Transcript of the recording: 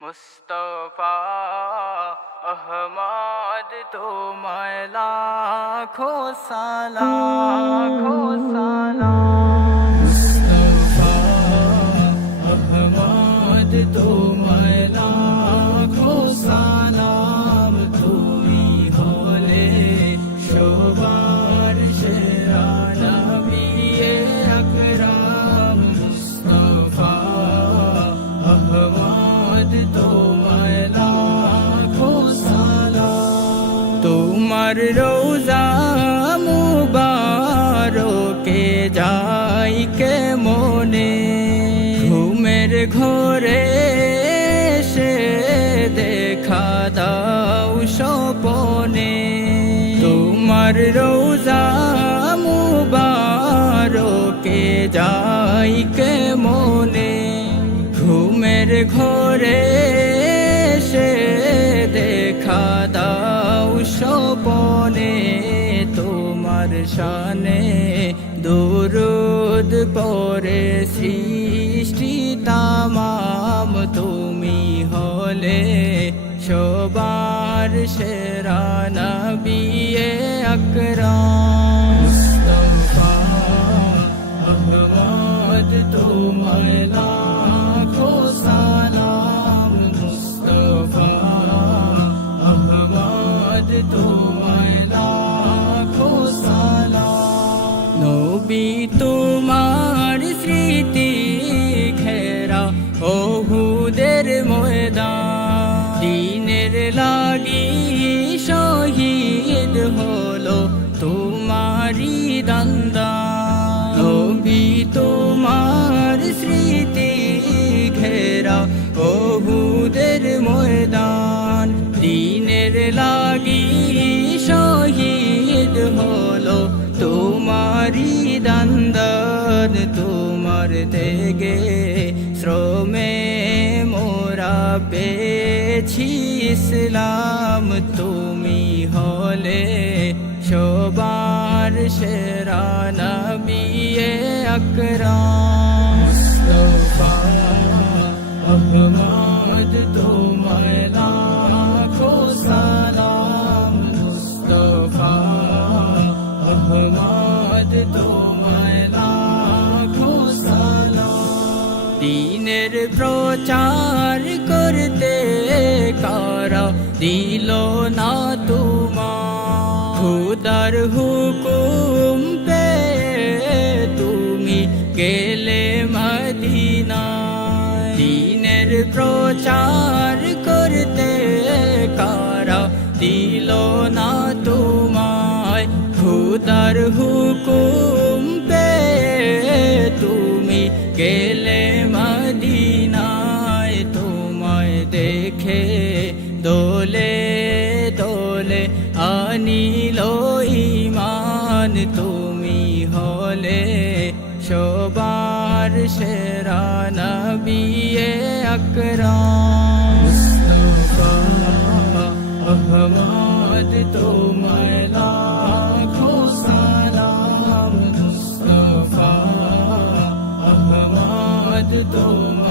মুস্তাফা আহমদ তোমায় লাখো সালাম, মুস্তাফা আহমদ তোমায় লাখো সালাম। তুমি হলে সবার সেরা নবী আকরাম। মুস্তাফা আহমদ তোমায় লাখো সালাম। তোমার রোজা মুবারকে যাই কে মনে, ঘুমের ঘরে সে দেখা দাও স্বপনে। তোমার রোজা মুবারকে যাই কে মনে, ঘুমের ঘরে সে দেখা দাও স্বপনে। তোমার শানে দুরূদ পড়ে সৃষ্টি তামাম। তুমি হলে সবার সেরা নবী আকরাম। মুস্তাফা আহমদ তোমায় লাখো সালাম। মুস্তাফা আহমদ তোমায় লাখো সালাম। নবী তোমার স্মৃতি ঘেরা ওহুদের ময়দান, দিনের লাগি শহীদ হলো তোমারি দান্দান। নবী তোমার স্মৃতি ঘেরা ওহুদের ময়দান, দিনের লাগি শহীদ হলো তোমারি দান্দান। তোমার তেগে শ্রমে মোরা পেয়েছি ইসলাম। তুমি হলে সবার সেরা নবী আকরাম। মুস্তাফা আহমদ তোমায় লাখো সালাম। মুস্তাফা আহমদ তোমায় লাখো সালাম। দ্বীনের প্রচার করতে কারা দিল না তোমার, খুদার হুকুম পে তুমি গেলে মদিনায়। দ্বীনের প্রচার করতে কারা দিল না তোমায়, খুদার হুকুম পে তুমি গেলে মদিনায়। তোমায় দেখে দোলে দোলে আনিল ঈমান। তুমি হলে সবার সেরা নবী আকরাম। মুস্তাফা আহমদ তোমায় লাখো সালাম। মুস্তাফা আহমদ তোমায়